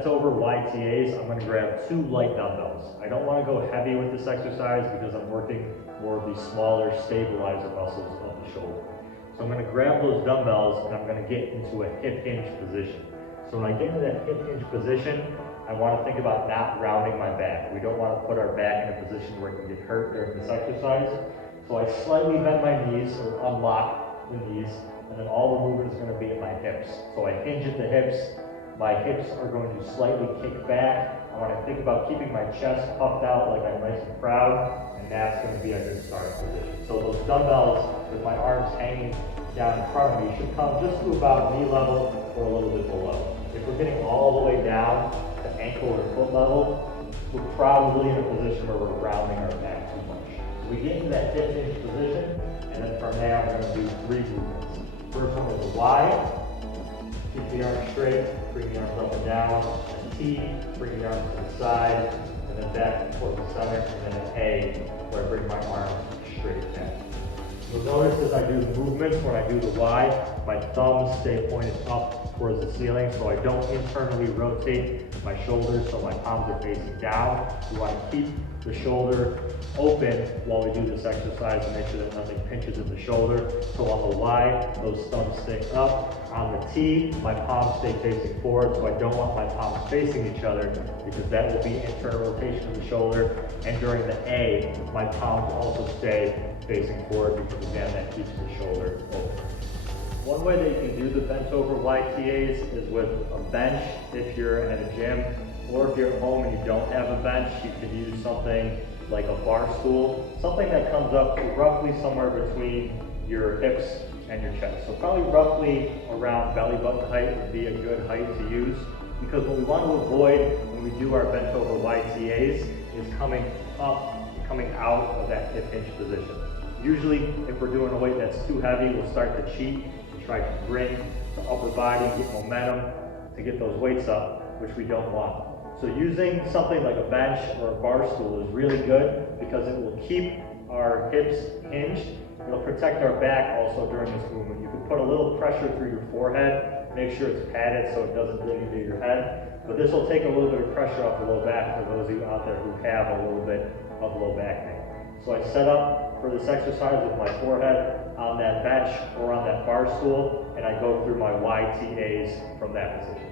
bent over YTAs, I'm gonna grab 2 light dumbbells. I don't wanna go heavy with this exercise because I'm working more of these smaller stabilizer muscles of the shoulder. So I'm gonna grab those dumbbells and I'm gonna get into a hip hinge position. So when I get into that hip hinge position, I wanna think about not rounding my back. We don't wanna put our back in a position where it can get hurt during this exercise. So I slightly bend my knees or unlock the knees, and then all the movement is gonna be at my hips. So I hinge at the hips. My hips are going to slightly kick back. I want to think about keeping my chest puffed out like I'm nice and proud, and that's going to be a good starting position. So those dumbbells with my arms hanging down in front of me should come just to about knee level or a little bit below. If we're getting all the way down to ankle or foot level, we're probably in a position where we're rounding our back too much. So we get into that hip hinge position, and then from there I'm going to do 3 movements. First one is a Y. Keep the arms straight, bring the arms up and down, a T, bring the arms to the side, and then back toward the center, and then an A, where I bring my arms straight down. You'll notice as I do the movements, when I do the Y, my thumbs stay pointed up towards the ceiling, so I don't internally rotate my shoulders so my palms are facing down. We want to keep the shoulder open while we do this exercise and make sure that nothing pinches in the shoulder. So on the Y, those thumbs stay up. On the T, my palms stay facing forward, so I don't want my palms facing each other because that will be internal rotation of the shoulder. And during the A, my palms also stay facing forward because again, that keeps the shoulder open. One way that you can do the bent over YTAs is with a bench if you're at a gym, or if you're at home and you don't have a bench, you could use something like a bar stool, something that comes up to roughly somewhere between your hips and your chest. So probably roughly around belly button height would be a good height to use, because what we want to avoid when we do our bent over YTAs is coming up and coming out of that hip hinge position. Usually, if we're doing a weight that's too heavy, we'll start to cheat and try to bring the upper body, get momentum to get those weights up, which we don't want. So using something like a bench or a bar stool is really good because it will keep our hips hinged. It'll protect our back also during this movement. You can put a little pressure through your forehead, make sure it's padded so it doesn't dig into your head. But this will take a little bit of pressure off the low back for those of you out there who have a little bit of low back pain. So I set up for this exercise with my forehead on that bench or on that bar stool, and I go through my YTAs from that position.